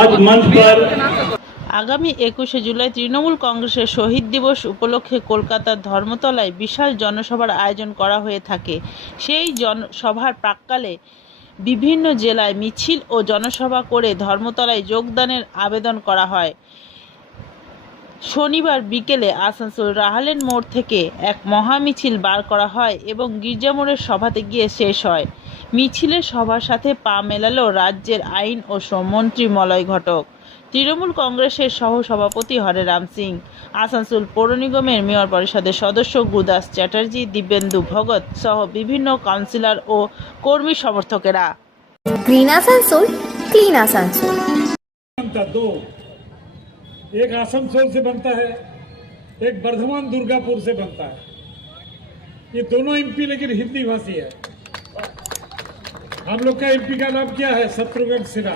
আজ মঞ্চ পর আগামী একুশে জুলাই তৃণমূল কংগ্রেসের শহীদ দিবস উপলক্ষে কলকাতার ধর্মতলায় বিশাল জনসভার আয়োজন করা হয়ে থাকে। সেই জনসভার প্রাককালে বিভিন্ন জেলায় মিছিল ও জনসভা করে ধর্মতলায় যোগদানের আবেদন করা হয়। শনিবার বিকেলে আসানসোল রাহালেন মোড় থেকে এক মহা মিছিল বার করা হয় এবং গির্জা মোড়ের সভাতে গিয়ে শেষ হয়। মিছিলে সভার সাথে পা মেলালো রাজ্যের আইন ও শ্রমমন্ত্রী মলয় ঘটক। তৃণমূল কংগ্রেসের সহ সভাপতি হরেরাম সিং আসানসোল পৌর নিগমের মেয়র পরিষদের সদস্য গুদাস চ্যাটার্জি দিব্যেন্দু ভগৎ সহ বিভিন্ন কাউন্সিলর ও কর্মী সমর্থকেরা। Green Asansol clean Asansol. एक आसनसोल से बनता है, एक बर्धमान दुर्गापुर से बनता है। ये दोनों एमपी लेकिन हिंदी भाषी है। हम लोग का एमपी का नाम क्या है? शत्रुघ्न सिन्हा।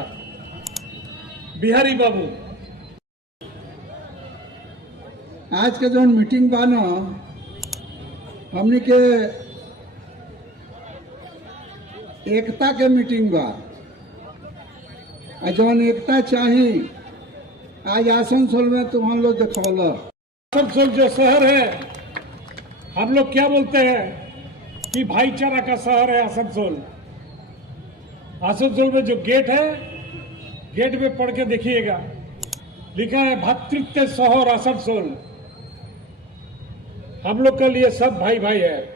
बिहारी बाबू। आज के जो मीटिंग बा हमने के एकता के मीटिंग बा। जौन एकता चाही आज आसनसोल में तुम हम लोग देखौल आसनसोल जो शहर है, हम लोग क्या बोलते हैं कि भाईचारा का शहर है आसनसोल। आसनसोल में जो गेट है, गेट में पढ़ के देखिएगा। लिखा है भातृत्व शहर आसनसोल। हम लोग के लिए सब भाई भाई है।